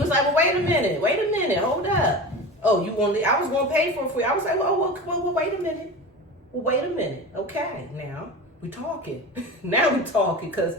was like, well, wait a minute, hold up. Oh, you want? I was going to pay for it for you. I was like, well, wait a minute. Well, wait a minute. Okay, now we talking. Now we talking, because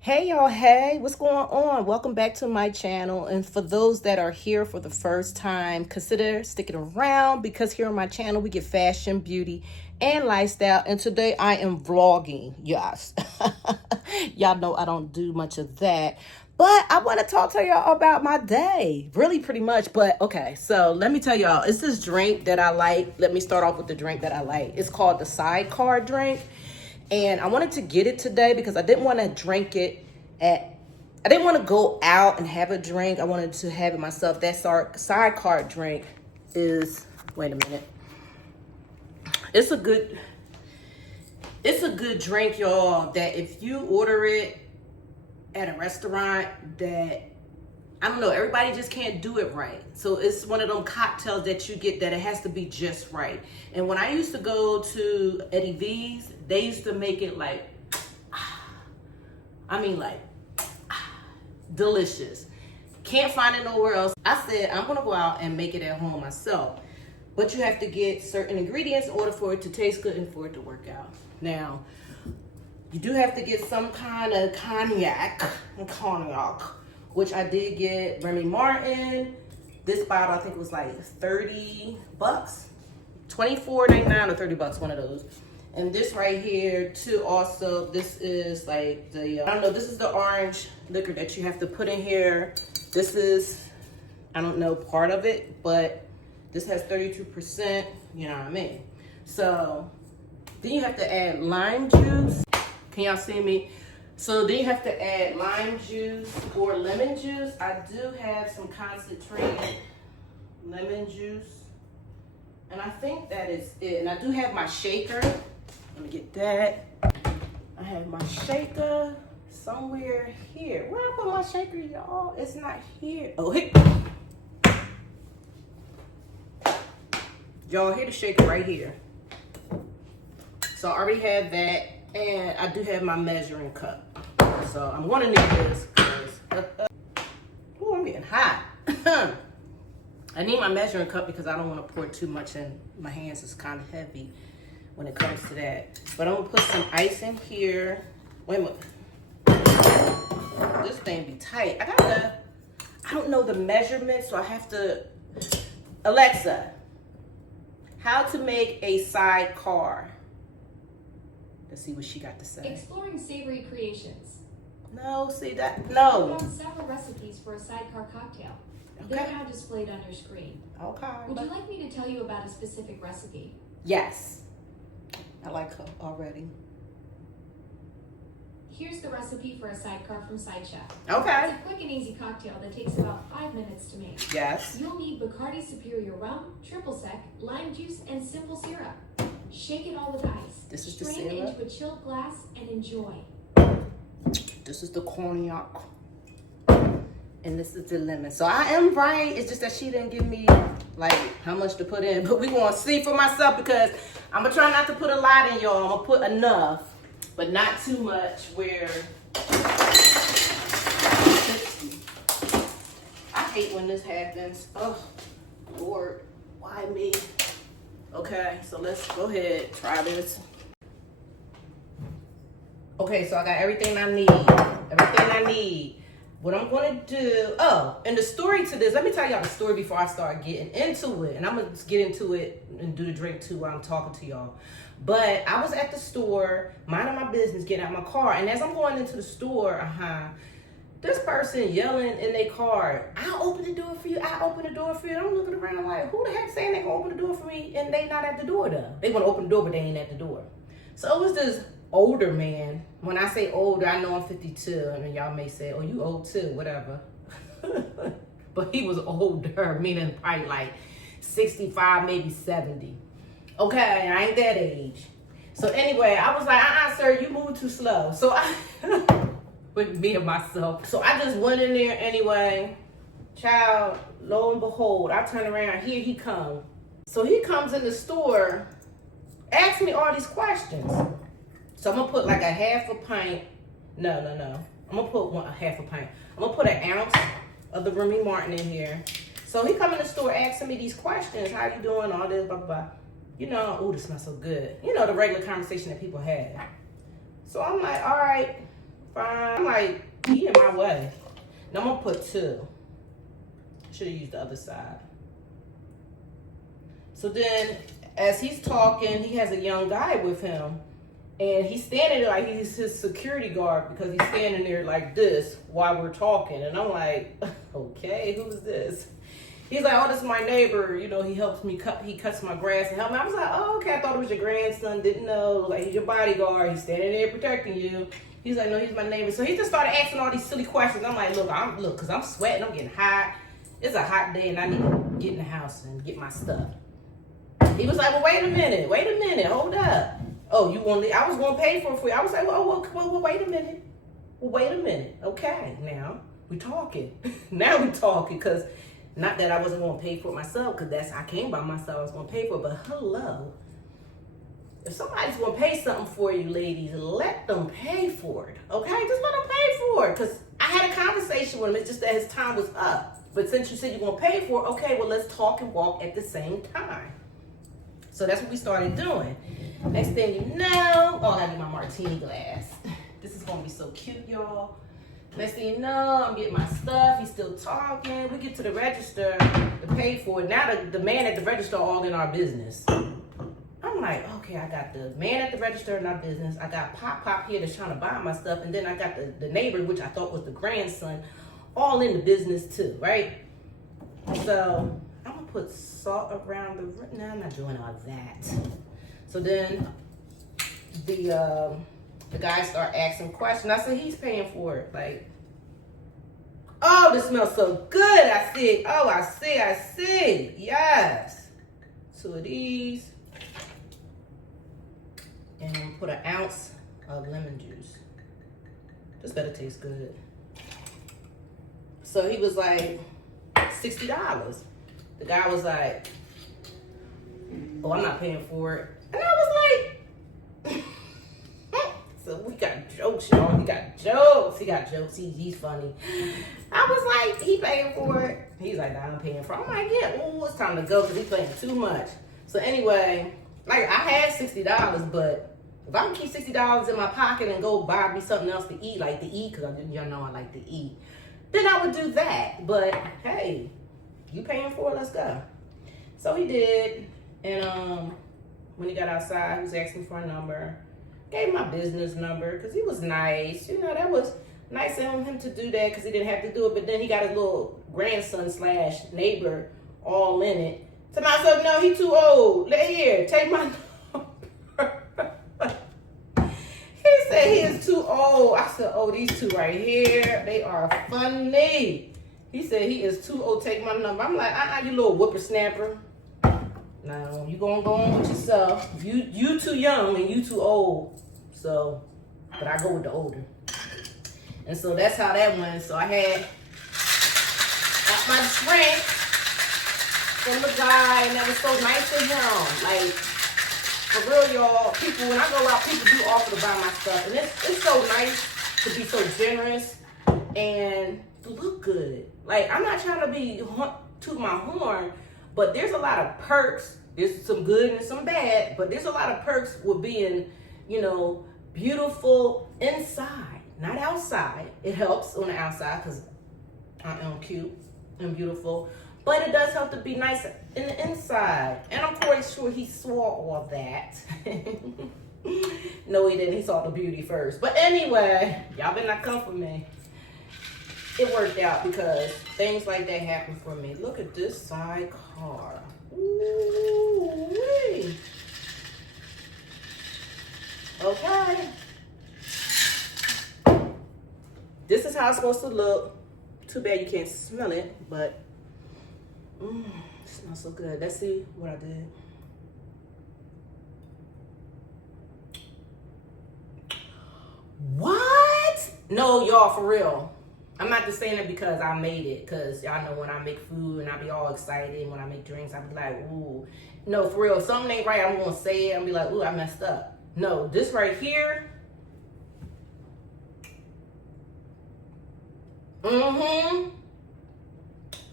hey y'all, hey, what's going on? Welcome back to my channel. And for those that are here for the first time, consider sticking around, because here on my channel we get fashion, beauty, and lifestyle. And today I am vlogging, yes. Y'all know I don't do much of that, but I want to talk to y'all about my day, really pretty much. But okay, so let me tell y'all, it's this drink that I like. Let me start off with the drink that I like. It's called the Sidecar drink. And I wanted to get it today because I didn't want to drink it I didn't want to go out and have a drink. I wanted to have it myself. That Sidecar drink is, wait a minute. It's a good drink, y'all, that if you order it at a restaurant, that, I don't know, everybody just can't do it right. So it's one of them cocktails that you get that it has to be just right. And when I used to go to Eddie V's, they used to make it like, delicious. Can't find it nowhere else. I said, I'm gonna go out and make it at home myself. But you have to get certain ingredients in order for it to taste good and for it to work out. Now, you do have to get some kind of cognac, which I did get Remy Martin. This bottle, I think it was like 30 bucks, $24.99 or 30 bucks, one of those. And this right here too, also, this is like the, I don't know, this is the orange liquor that you have to put in here. This is, I don't know, part of it, but this has 32%, you know what I mean? So then you have to add lime juice. Can y'all see me? So then you have to add lime juice or lemon juice. I do have some concentrated lemon juice. And I think that is it. And I do have my shaker. Let me get that. I have my shaker somewhere here. Where I put my shaker, y'all? It's not here. Oh, hey. Y'all, hear the shaker right here. So I already have that. And I do have my measuring cup. So I'm gonna need this because, oh, I'm getting hot. I need my measuring cup because I don't want to pour too much in. My hands is kind of heavy when it comes to that. But I'm gonna put some ice in here. Wait a minute. This thing be tight. I don't know the measurements, so I have to. Alexa, how to make a sidecar? Let's see what she got to say. Exploring savory creations. No, see that? No. I found several recipes for a sidecar cocktail. Okay. They're now displayed on your screen. Okay. Would you like me to tell you about a specific recipe? Yes. I like her already. Here's the recipe for a sidecar from Side Chef. Okay. It's a quick and easy cocktail that takes about 5 minutes to make. Yes. You'll need Bacardi Superior rum, triple sec, lime juice, and simple syrup. Shake it all with ice. This is the Strain syrup. into a chilled glass and enjoy. This is the cognac. And this is the lemon. So I am right. It's just that she didn't give me like how much to put in. But we're going to see for myself because I'm going to try not to put a lot in, y'all. I'm going to put enough, but not too much where... I hate when this happens. Oh, Lord. Why me? Okay, so let's go ahead. Try this. Okay, so I got everything I need. What I'm gonna do, and the story to this, let me tell y'all the story before I start getting into it. And I'm gonna get into it and do the drink too while I'm talking to y'all. But I was at the store, minding my business, getting out my car. And as I'm going into the store, this person yelling in their car, I'll open the door for you, I'll open the door for you. And I'm looking around like, who the heck saying they gonna open the door for me and they not at the door though? They wanna open the door, but they ain't at the door. So it was this older man. When I say older, I know I'm 52. I mean, y'all may say, oh, you old too, whatever. But he was older, meaning probably like 65, maybe 70. Okay, I ain't that age. So anyway, I was like, sir, you move too slow. So with me and myself. So I just went in there anyway. Child, lo and behold, I turn around, here he come. So he comes in the store, asks me all these questions. So I'm gonna put like a half a pint. No. I'm gonna put a half a pint. I'm gonna put an ounce of the Remy Martin in here. So he come in the store asking me these questions. How you doing? All this, blah, blah, blah. You know, oh, this smells so good. You know, the regular conversation that people have. So I'm like, all right, fine. I'm like, he in my way. Now I'm gonna put 2. Should have used the other side. So then, as he's talking, he has a young guy with him. And he's standing there like he's his security guard because he's standing there like this while we're talking. And I'm like, okay, who's this? He's like, oh, this is my neighbor. You know, he helps me he cuts my grass and help me. I was like, oh, okay, I thought it was your grandson. Didn't know. Like, he's your bodyguard. He's standing there protecting you. He's like, no, he's my neighbor. So he just started asking all these silly questions. I'm like, look, because I'm sweating. I'm getting hot. It's a hot day and I need to get in the house and get my stuff. He was like, well, wait a minute, hold up. Oh, I was going to pay for it for you. I was like, well, wait a minute. Well, wait a minute. Okay, now we talking. Now we talking, because not that I wasn't going to pay for it myself, because I came by myself, I was going to pay for it, but hello. If somebody's going to pay something for you, ladies, let them pay for it, okay? Just let them pay for it, because I had a conversation with him. It's just that his time was up. But since you said you're going to pay for it, okay, well, let's talk and walk at the same time. So that's what we started doing. Next thing you know, I need my martini glass. This is gonna be so cute, y'all. Next thing you know, I'm getting my stuff. He's still talking. We get to the register to pay for it. Now the man at the register all in our business. I'm like, okay, I got the man at the register in our business. I got Pop here that's trying to buy my stuff. And then I got the neighbor, which I thought was the grandson, all in the business too, right? So I'm gonna put salt around the, no, I'm not doing all that. So then the guy start asking questions. I said, he's paying for it. Like, oh, this smells so good. I see. Oh, I see. Yes. 2 of these. And I'm gonna put an ounce of lemon juice. This better taste good. So he was like, $60. The guy was like, oh, I'm not paying for it. And I was like, so we got jokes, y'all. He got jokes. He's funny. I was like, he paying for it. He's like, nah, I'm paying for it. I'm like, yeah, ooh, it's time to go because he's paying too much. So anyway, like I had $60, but if I can keep $60 in my pocket and go buy me something else to eat, because y'all know I like to eat, then I would do that. But hey, you paying for it, let's go. So he did, and when he got outside, he was asking for a number. Gave him my business number because he was nice. You know, that was nice of him to do that because he didn't have to do it. But then he got his little grandson / neighbor all in it. To myself, no, he too old. Let here, take my number. He said he is too old. I said, oh, these two right here, they are funny. He said he is too old, take my number. I'm like, you little whippersnapper. No, you gonna go on with yourself. You too young and you too old. So, but I go with the older. And so that's how that went. So I had my drink from the guy, and that was so nice of him. Like, for real, y'all, people, when I go out, people do offer to buy my stuff. And it's so nice to be so generous and to look good. Like, I'm not trying to be toot my horn, but there's a lot of perks. There's some good and some bad, but there's a lot of perks with being, you know, beautiful inside, not outside. It helps on the outside because I am cute and beautiful, but it does help to be nice in the inside. And I'm quite sure he saw all that. No, he didn't. He saw the beauty first. But anyway, y'all better not come for me. It worked out because things like that happen for me. Look at this Sidecar. Ooh-wee. Okay. This is how it's supposed to look. Too bad you can't smell it, but it smells so good. Let's see what I did. What? No, y'all, for real. I'm not just saying it because I made it, because y'all know when I make food and I be all excited, when I make drinks, I be like, ooh. No, for real, if something ain't right, I'm gonna say it and be like, ooh, I messed up. No, this right here,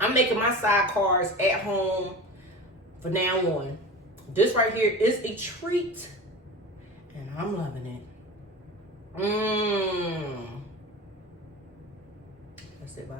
I'm making my sidecars at home for now on. This right here is a treat, and I'm loving it. That's it, bye.